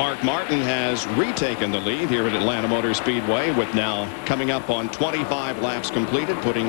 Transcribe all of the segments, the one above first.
Mark Martin has retaken the lead here at Atlanta Motor Speedway with now coming up on 25 laps completed, putting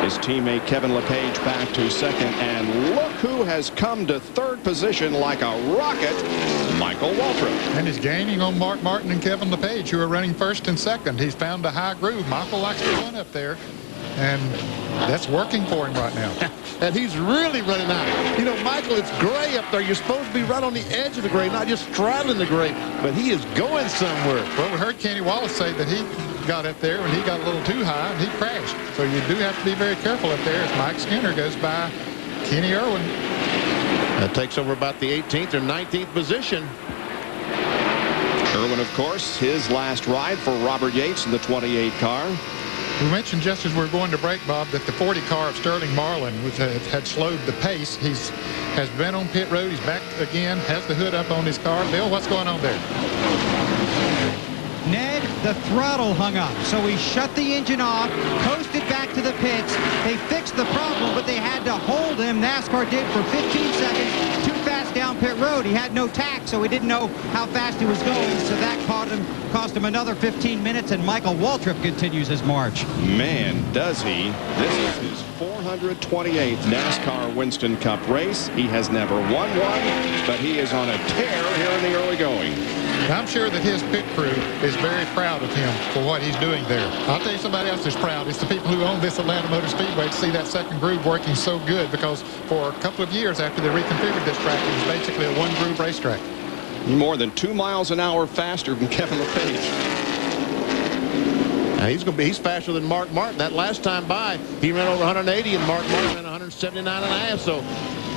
his teammate Kevin LePage back to second. And look who has come to third position like a rocket, Michael Waltrip. And he's gaining on Mark Martin and Kevin LePage, who are running first and second. He's found a high groove. Michael likes to run up there, and that's working for him right now. And he's really running out. You know, Michael, it's gray up there. You're supposed to be right on the edge of the gray, not just straddling the gray, but he is going somewhere. Well, we heard Kenny Wallace say that he got up there and he got a little too high and he crashed. So you do have to be very careful up there as Mike Skinner goes by Kenny Irwin. That takes over about the 18th or 19th position. Irwin, of course, his last ride for Robert Yates in the 28 car. We mentioned just as we were going to break, Bob, that the 40 car of Sterling Marlin had slowed the pace. Has been on pit road. He's back again, has the hood up on his car. Bill, what's going on there? Ned, the throttle hung up, so he shut the engine off, coasted back to the pits. They fixed the problem, but they had to hold him. NASCAR did for 15 seconds, too fast down pit road. He had no tack, so he didn't know how fast he was going, so that cost him another 15 minutes, and Michael Waltrip continues his march. Man, does he. This is his 428th NASCAR Winston Cup race. He has never won one, but he is on a tear here in the early going. I'm sure that his pit crew is very proud of him for what he's doing there. I'll tell you somebody else is proud. It's the people who own this Atlanta Motor Speedway to see that second groove working so good, because for a couple of years after they reconfigured this track, it was basically a one-groove racetrack. More than 2 miles an hour faster than Kevin LePage. Now he's faster than Mark Martin. That last time by, he ran over 180 and Mark Martin ran 179 and a half. So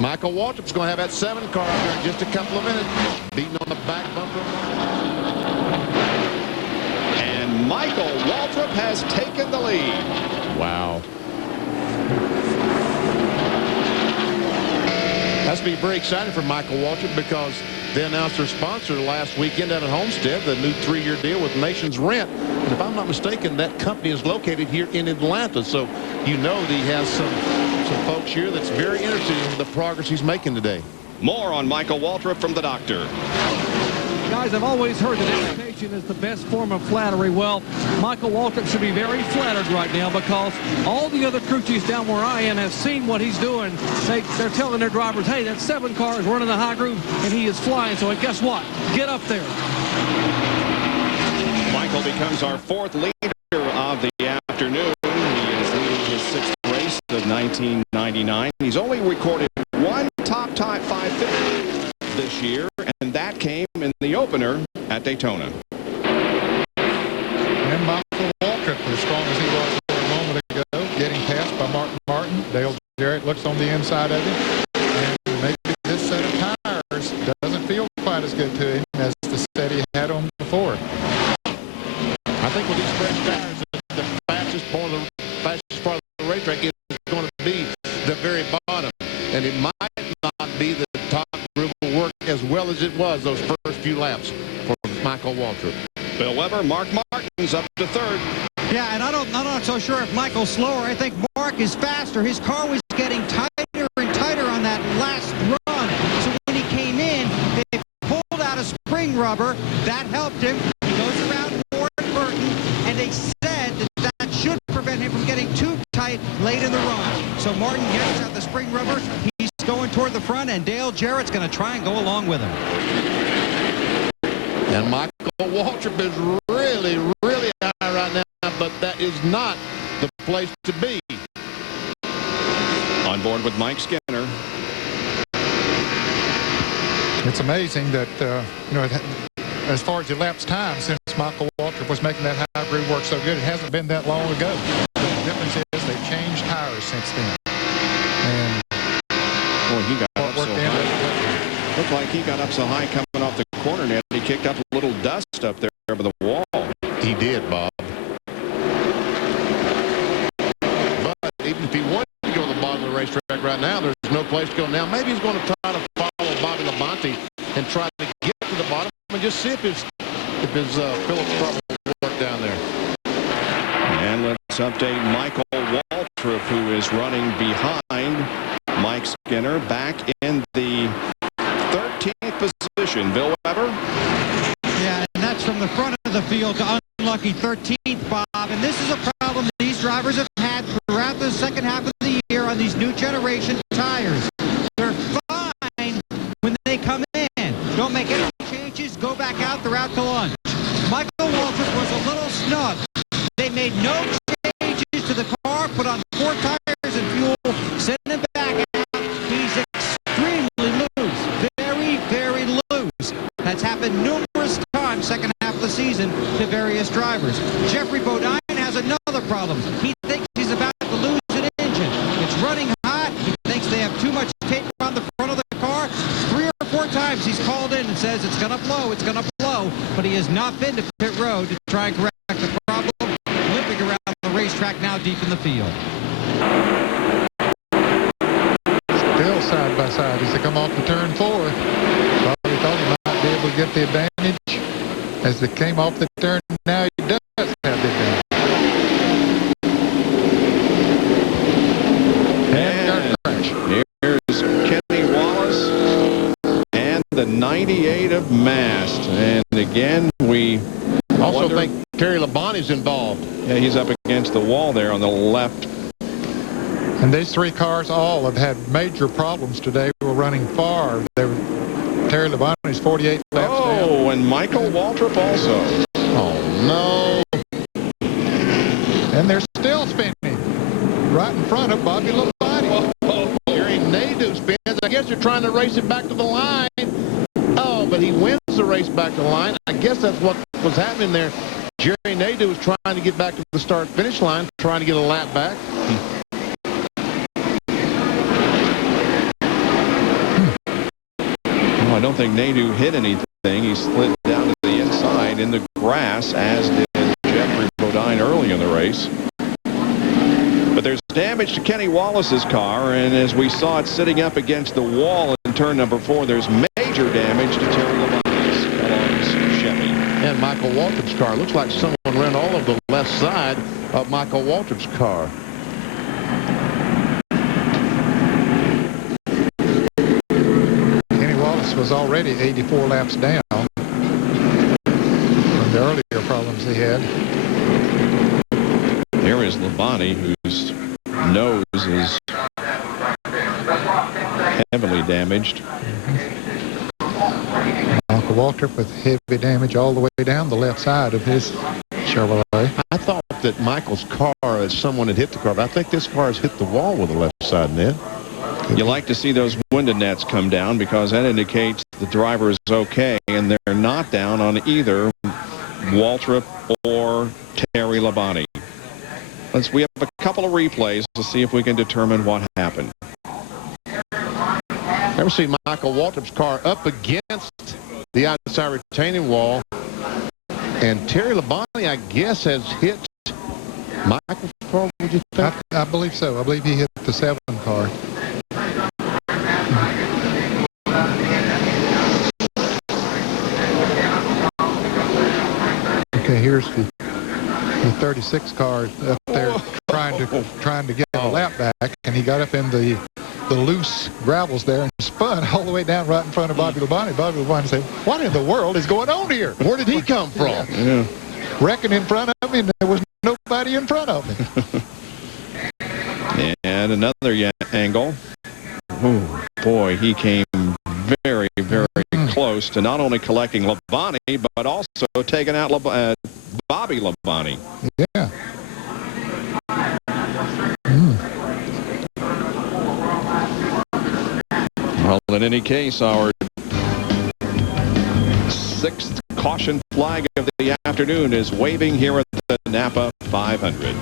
Michael Waltrip's going to have that 7 car up there in just a couple of minutes, beating on the back bumper. And Michael Waltrip has taken the lead. Wow. That's be very exciting for Michael Waltrip, because they announced their sponsor last weekend out at Homestead, the new 3-year deal with Nation's Rent. And if I'm not mistaken, that company is located here in Atlanta. So you know that he has some folks here that's very interested in the progress he's making today. More on Michael Waltrip from the doctor. Guys, I've always heard that imitation is the best form of flattery. Well, Michael Waltrip should be very flattered right now, because all the other crew chiefs down where I am have seen what he's doing. They're telling their drivers, hey, that 7 car is running the high groove, and he is flying. So guess what? Get up there. Michael becomes our 4th leader of the afternoon. He is leading his 6th race of 1999. He's only recorded 1 top 550 this year, and that came in the opener at Daytona. And Michael Waltrip, as strong as he was a moment ago, getting passed by Mark Martin. Dale Jarrett looks on the inside of him, and maybe this set of tires doesn't feel quite as good to him as the set he had on before. I think with these fresh tires, the fastest part of the racetrack is going to be the very bottom, and it might not be the top groove will work as well as it was those first few laps for Michael Waltrip. Bill Weber, Mark Martin's up to 3rd. Yeah, and I'm not so sure if Michael's slower. I think Mark is faster. His car was getting tighter and tighter on that last run. So when he came in, they pulled out a spring rubber. That helped him. He goes around Ford Burton, and they said that should prevent him from getting too tight late in the run. So Martin gets out the spring rubber. He's going toward the front, and Dale Jarrett's going to try and go along with him. And Michael Waltrip is really, really high right now, but that is not the place to be. On board with Mike Skinner. It's amazing that, you know, as far as elapsed time since Michael Waltrip was making that high groove work so good, it hasn't been that long ago. The difference is they've changed tires since then. And boy, he got up so high. Looked like he got up so high coming off the corner net. He kicked up a little dust up there by the wall. He did, Bob. But even if he wanted to go to the bottom of the racetrack right now, there's no place to go. Now, maybe he's going to try to follow Bobby Labonte and try to get to the bottom and just see if his Phillips car will work down there. And let's update Michael Waltrip, who is running behind Mike Skinner, back in the 13th position. Bill Weber. Yeah, and that's from the front of the field to unlucky 13th, Bob. And this is a problem these drivers have had throughout the second half of the year on these new generation tires. They're fine when they come in. Don't make any changes. Go back out. They're out to lunch. Michael Waltrip was a little snug. They made no changes to the car, put on 4 tires and fuel, send him back out. He's extremely loose. Very, very loose. That's happened numerous times second half of the season to various drivers. Jeffrey Bodine has another problem. He thinks he's about to lose an engine. It's running hot. He thinks they have too much tape on the front of the car. 3 or 4 times he's called in and says it's going to blow, it's going to blow, but he has not been to pit road to try and correct the problem. Limping around the racetrack now deep in the field. Still side by side as they come off the turn 4. Probably thought he might be able to get the advantage as they came off the turn. Now he does have the advantage. And here's Kenny Wallace and the 98 of Mast. And again, we also think Terry Labonte's involved. Yeah, he's up against the wall there on the left. And these 3 cars all have had major problems today. We're running far. They were Terry Labonte's 48 laps down. Oh, and Michael Waltrip also. Oh, no. And they're still spinning right in front of Bobby Labonte. Jerry Nadeau spins. I guess they're trying to race it back to the line. Oh, but he wins the race back to the line. I guess that's what was happening there. Jerry Nadeau was trying to get back to the start-finish line, trying to get a lap back. I don't think Nadeau hit anything. He slid down to the inside in the grass, as did Jeffrey Bodine early in the race. But there's damage to Kenny Wallace's car, and as we saw it sitting up against the wall in turn number 4, there's major damage to Terry Labonte's Chevy. And Michael Waltrip's car. Looks like someone ran all of the left side of Michael Waltrip's car. Was already 84 laps down from the earlier problems he had. There is Labonte, whose nose is heavily damaged. Michael Waltrip with heavy damage all the way down the left side of his Chevrolet. I thought that Michael's car, as someone had hit the car, but I think this car has hit the wall with the left side, Ned. You like to see those window nets come down because that indicates the driver is okay, and they're not down on either Waltrip or Terry Labonte. We have a couple of replays to see if we can determine what happened. Ever see Michael Waltrip's car up against the outside retaining wall, and Terry Labonte, I guess, has hit Michael's car, would you think? I believe so. I believe he hit the 7 car. Okay, here's the 36 car up there trying to get a lap back, and he got up in the loose gravels there and spun all the way down right in front of Bobby Labonte. Bobby Labonte said, "What in the world is going on here? Where did he come from?" Yeah. Wrecking in front of me, and there was nobody in front of me. And another angle. Oh, boy, he came very, very close to not only collecting Labonte, but also taking out Bobby Labonte. Yeah. Well, in any case, our 6th caution flag of the afternoon is waving here at the NAPA 500.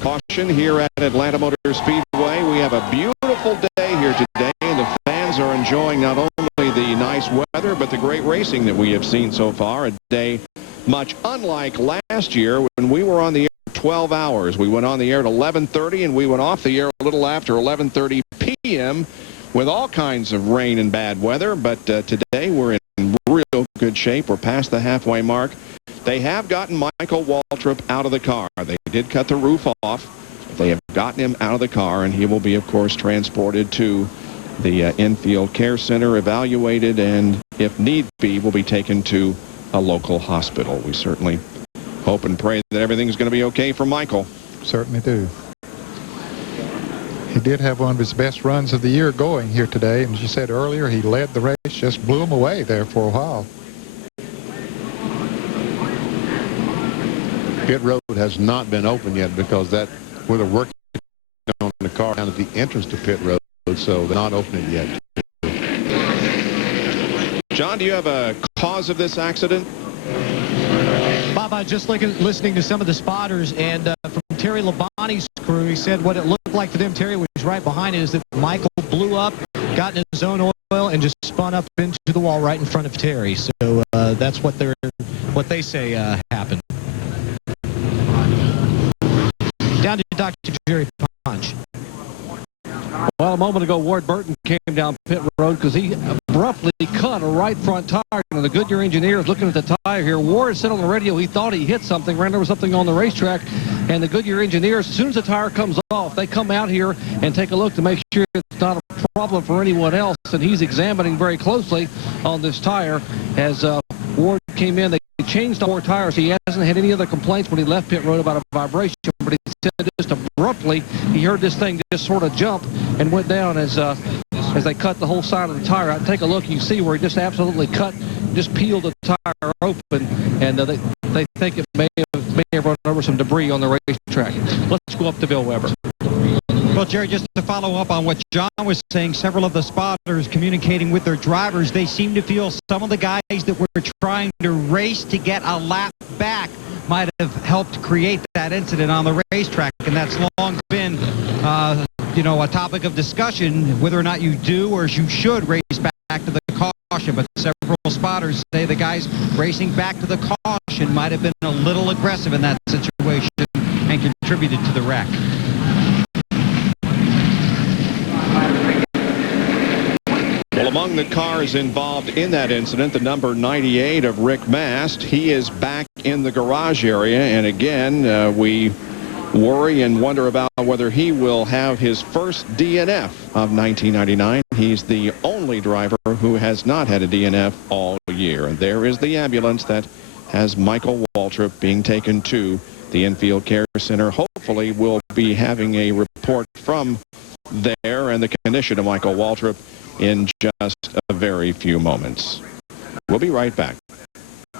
Caution here at Atlanta Motor Speedway. We have a beautiful day here today, and the fans are enjoying not only the nice weather, but the great racing that we have seen so far. A day much unlike last year when we were on the air 12 hours. We went on the air at 11:30, and we went off the air a little after 11:30 p.m. with all kinds of rain and bad weather. But today we're in real good shape. We're past the halfway mark. They have gotten Michael Waltrip out of the car. They did cut the roof off. They have gotten him out of the car, and he will be, of course, transported to the infield care center, evaluated, and if need be, will be taken to a local hospital. We certainly hope and pray that everything's going to be okay for Michael. Certainly do. He did have one of his best runs of the year going here today, and as you said earlier, he led the race, just blew him away there for a while. Pit road has not been open yet because that where they're working on the car down at the entrance to pit road, so they're not open it yet. John, do you have a cause of this accident? Bob, I was just listening to some of the spotters, and from Terry Labonte's crew, he said what it looked like to them, Terry was right behind it, is that Michael blew up, got in his own oil, and just spun up into the wall right in front of Terry. So that's what they say happened. Down to Dr. Jerry Punch. Well, a moment ago, Ward Burton came down pit road because he abruptly cut a right front tire. And the Goodyear engineer is looking at the tire here. Ward said on the radio he thought he hit something, ran over something on the racetrack. And the Goodyear engineers, as soon as the tire comes off, they come out here and take a look to make sure it's not a problem for anyone else. And he's examining very closely on this tire as Ward came in. They changed the 4 tires. He hasn't had any other complaints when he left pit road about a vibration, but he said just abruptly he heard this thing just sort of jump and went down as they cut the whole side of the tire out. Take a look, you see where he just absolutely just peeled the tire open, and they think it may have run over some debris on the racetrack. Let's go up to Bill Weber. Well, Jerry, just to follow up on what John was saying, several of the spotters communicating with their drivers, they seem to feel some of the guys that were trying to race to get a lap back might have helped create that incident on the racetrack, and that's long been, a topic of discussion, whether or not you do or you should race back to the caution. But several spotters say the guys racing back to the caution might have been a little aggressive in that situation and contributed to the wreck. Well, among the cars involved in that incident, the number 98 of Rick Mast, he is back in the garage area. And again, we worry and wonder about whether he will have his first DNF of 1999. He's the only driver who has not had a DNF all year. And there is the ambulance that has Michael Waltrip being taken to the infield care center. Hopefully we'll be having a report from there and the condition of Michael Waltrip in just a very few moments. We'll be right back.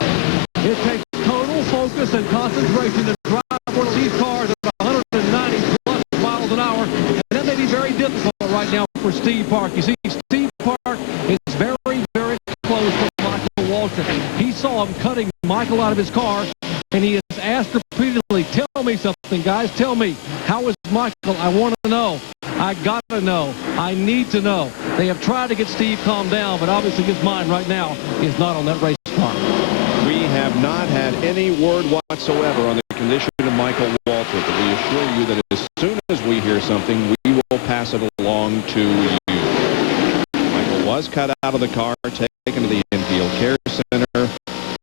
It takes total focus and concentration to drive one of these cars at 190 plus miles an hour, and that may be very difficult right now for Steve Park. You see, Steve Park is very, very close to Michael Waltrip. He saw him cutting Michael out of his car, and he has asked repeatedly, tell me something, guys, tell me, how is Michael? I want to know. I got to know. I need to know. They have tried to get Steve calmed down, but obviously his mind right now is not on that race car. We have not had any word whatsoever on the condition of Michael Waltrip, but we assure you that as soon as we hear something, we will pass it along to you. Michael was cut out of the car, taken to the infield care center.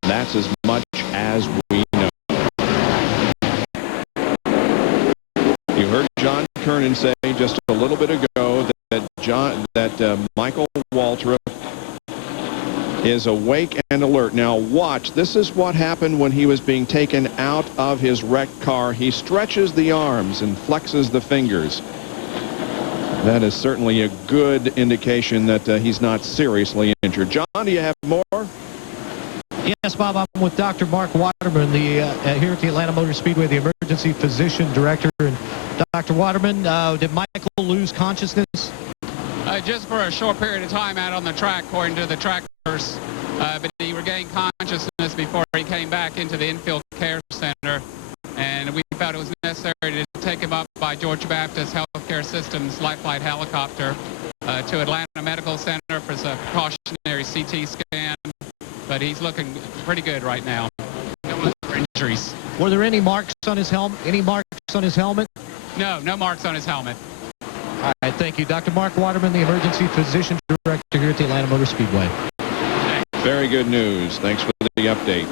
That's as much as we know. You heard John Kernan say just a little bit ago that Michael Waltrip is awake and alert. Now watch, this is what happened when he was being taken out of his wrecked car. He stretches the arms and flexes the fingers. That is certainly a good indication that he's not seriously injured. John, do you have more? Yes, Bob, I'm with Dr. Mark Waterman, here at the Atlanta Motor Speedway, the emergency physician director. And Dr. Waterman, did Michael lose consciousness? Just for a short period of time out on the track, according to the track nurse, but he regained consciousness before he came back into the infield care center, and we felt it was necessary to take him up by Georgia Baptist Healthcare System's Life Flight helicopter to Atlanta Medical Center for a precautionary CT scan, but he's looking pretty good right now. No injuries. Were there any marks on his helmet? Any marks on his helmet? No, no marks on his helmet. All right, thank you. Dr. Mark Waterman, the emergency physician director here at the Atlanta Motor Speedway. Very good news. Thanks for the update.